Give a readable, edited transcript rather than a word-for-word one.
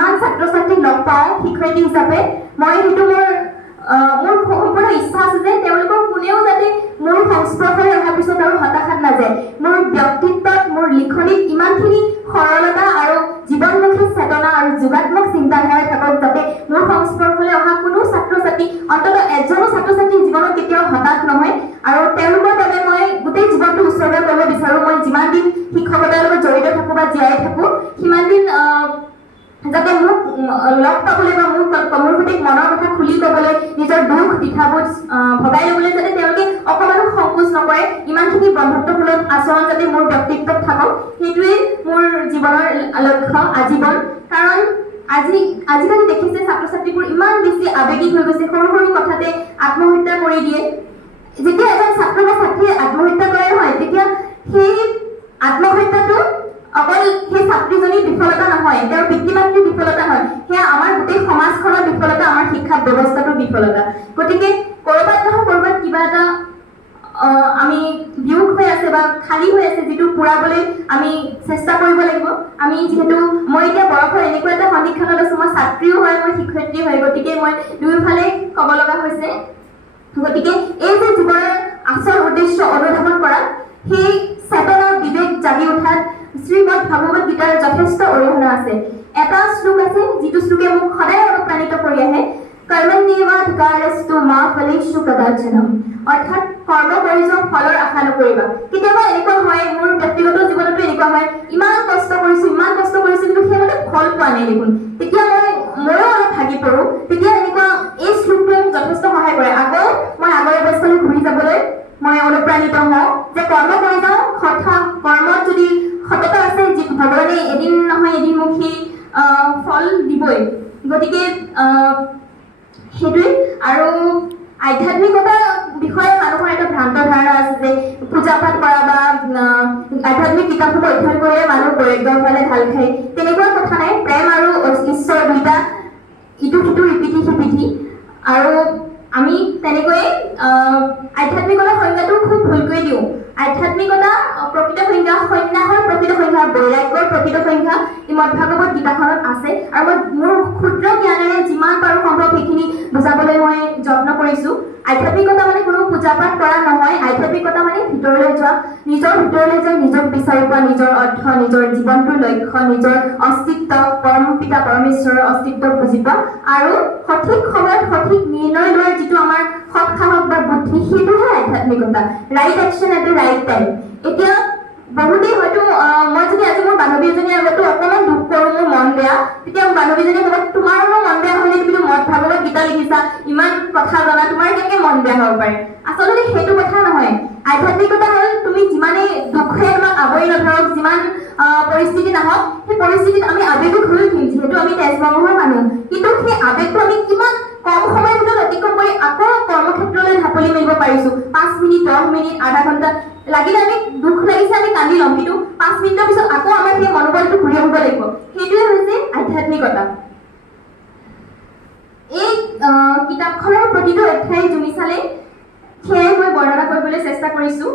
যিমান ছাত্ৰ ছাত্ৰীক লগ পাওঁ শিক্ষয়িত্ৰী হিচাপে মই সেইটো মোৰ সম্পূৰ্ণ ইচ্ছা আছে যে তেওঁলোকৰ কোনেও যাতে মোৰ সংস্পৰ্শলৈ অহাৰ পিছত আৰু হতাশাত নাযায়। মোৰ ব্যক্তিত্বত মোৰ লিখনিত ইমানখিনি সৰলতা আৰু জীৱনমুখী চেতনা আৰু যোগাত্মক চিন্তাধাৰা থাকক যাতে মোৰ সংস্পৰ্শলৈ অহা কোনো ছাত্ৰ ছাত্ৰী অন্ততঃ এজনো ছাত্ৰ ছাত্ৰীৰ জীৱনত কেতিয়াও হতাশ নহয়। আৰু তেওঁলোকৰ বাবে মই গোটেই জীৱনটো উৎসৰ্গা কৰিব বিচাৰোঁ। মই যিমান দিন শিক্ষকতাৰ লগত জড়িত থাকোঁ বা জীয়াই থাকোঁ সিমান দিন যাতে মোক লগ পাবলৈ বা মোৰ সৈতে মনৰ কথা খুলি ক'বলৈ নিজৰ দুখ দ্বিধাবোধ ভগাই ল'বলৈ যাতে তেওঁলোকে অকণমানো সংকোচ নকৰে, ইমানখিনি বন্ধুত্বসুলভ আচৰণ যাতে মোৰ ব্যক্তিত্বত থাকক, সেইটোৱেই মোৰ জীৱনৰ লক্ষ্য আজীৱন। কাৰণ আজিকালি দেখিছে ছাত্ৰ ছাত্ৰীবোৰ ইমান বেছি আৱেগিক হৈ গৈছে, সৰু সৰু কথাতে আত্মহত্যা কৰি দিয়ে। যেতিয়া এজন ছাত্ৰ বা ছাত্ৰীয়ে আত্মহত্যা কৰে নহয় তেতিয়া সেই আত্মহত্যাটো অকল সেই ছাত্ৰীজনীৰ বিফলতা নহয়, তেওঁৰ পিতৃ মাতৃৰ বিফলতা হয়, সেয়া আমাৰ গোটেই সমাজখনৰ বিফলতা, আমাৰ শিক্ষা ব্যৱস্থাটোৰ বিফলতা। গতিকে ক'ৰবাত নহয় ক'ৰবাত কিবা এটা আমি বিয়োগ হৈ আছে বা খালী হৈ আছে যিটো পূৰাবলৈ আমি চেষ্টা কৰিব লাগিব। আমি যিহেতু মই এতিয়া বয়সৰ এনেকুৱা এটা সন্ধিক্ষণত আছোঁ, মই ছাত্ৰীও হয় মই শিক্ষয়িত্ৰী হয়, গতিকে মই দুয়োফালে ক'ব লগা হৈছে। গতিকে এই যে জীৱনৰ আচল উদ্দেশ্য অনুধাৱন কৰা, সেই চেতনা বিবেক জাগি উঠাত শ্ৰীমদ ভাগৱত গীতাৰ যথেষ্ট অৰিহণা আছে। এটা শ্লোক আছে যিটো শ্লোকে মোক সদায় অনুপ্ৰাণিত কৰি আহে, কৰ্মণ্যেৱাধিকাৰস্তু মা ফলেষু কদাচন, অৰ্থাৎ কৰ্ম কৰি যোৱা ফলৰ আশা নকৰিবা। কেতিয়াবা এনেকুৱা হয়, মোৰ ব্যক্তিগত জীৱনতো এনেকুৱা হয়, ইমান কষ্ট কৰিছোঁ কিন্তু সেইমতে ফল পোৱা নাই দেখোন, তেতিয়া ময়ো অলপ ভাগি পৰোঁ। তেতিয়া এনেকুৱা এই শ্লোকটোৱে মোক যথেষ্ট সহায় কৰে। মই আগৰ অৱস্থালৈ ঘূৰি যাবলৈ মই অনুপ্ৰাণিত হওঁ যে কৰ্ম কৰি যাওঁ, কৰ্মত যদি সততা আছে, ভগৱানে এদিন নহয় এদিন মোক সেই ফল দিবই। গতিকে সেইটোৱে। আৰু আধ্যাত্মিকতাৰ বিষয়ে মানুহৰ এটা ভ্ৰান্ত ধাৰণা আছে যে পূজা পাঠ কৰা বা আধ্যাত্মিক কিতাপসমূহ অধ্যয়ন কৰিলে মানুহ বৈৰাগ্যৰ ফালে ঢাল খায়, তেনেকুৱা কথা নাই। প্ৰেম আৰু ঈশ্বৰ দুইটা ইটো সিটো ইপিঠি সিপিঠি। আৰু আমি তেনেকৈয়ে আধ্যাত্মিকতাৰ সংজ্ঞাটো খুব ভুলকৈ দিওঁ। আধ্যাত্মিকতা প্ৰকৃত সংজ্ঞা, সন্ন্যাসৰ প্ৰকৃত সংজ্ঞা, বৈৰাগ্যৰ প্ৰকৃত সংজ্ঞা শ্ৰীমদ ভাগৱত গীতাখনত আছে। আৰু মোৰ ক্ষুদ্ৰ জ্ঞানেৰে যিমান পাৰোঁ সম্ভৱ সেইখিনি বুজাবলৈ মই যত্ন কৰিছোঁ। আধ্যাত্মিকতা মানে কোনো পূজা পাঠ কৰা নহয়। আধ্যাত্মিকতা মানে ভিতৰলৈ যোৱা, নিজৰ ভিতৰলৈ যাই নিজক বিচাৰি পোৱা, নিজৰ অৰ্থ, নিজৰ জীৱনটোৰ লক্ষ্য, নিজৰ অস্তিত্ব, পৰম পিতা পৰমেশ্বৰৰ অস্তিত্ব বুজি পোৱা আৰু সঠিক সময়ত সঠিক নিৰ্ণয় লোৱাৰ যিটো আমাৰ সৎ সাহস বা বুদ্ধি, সেইটোহে আধ্যাত্মিকতা। Right action at the right time. এতিয়া বহুতেই হয়তো মই যদি আজি মোৰ বান্ধৱী এজনীৰ আগতো অকণমান দুখ কৰোঁ, মোৰ মন বেয়া, তেতিয়া বান্ধৱীজনীয়ে ক'ব তোমাৰো মন বেয়া হ'লে তুমিতো ভাগৱত গীতা লিখিছা, ইমান কথা জনা, তোমাৰ কেনেকৈ মন বেয়া হ'ব পাৰে? আচলতে সেইটো কথা নহয়। আধ্যাত্মিকতা হ'ল তুমি যিমানেই দুখে তোমাক আৱৰি নধৰক, যিমান পৰিস্থিতি নাহক, সেই পৰিস্থিতিত আমি আৱেগিক হৈ উঠিম, যিহেতু আমি তেজমঙহৰ মানুহ। কিন্তু সেই আৱেগটো আমি কিমান কম সময়ৰ ভিতৰত অতিক্ৰম কৰি আকৌ কৰ্মক্ষেত্ৰলৈ ঢাপলি মেলিব পাৰিছোঁ। 5 মিনিট, 10 মিনিট, আধা ঘণ্টা লাগিলে আমি দুখ লাগিছে আমি কান্দি ল'ম, কিন্তু 5 মিনিটৰ পিছত আকৌ আমাৰ সেই মনোবলটো ঘূৰি আহিব লাগিব। সেইটোৱে হৈছে আধ্যাত্মিকতা। এই কিতাপখনৰ প্ৰতিটো অধ্যায় জুমি চালে সেয়াই মই বৰ্ণনা কৰিবলৈ চেষ্টা কৰিছোঁ।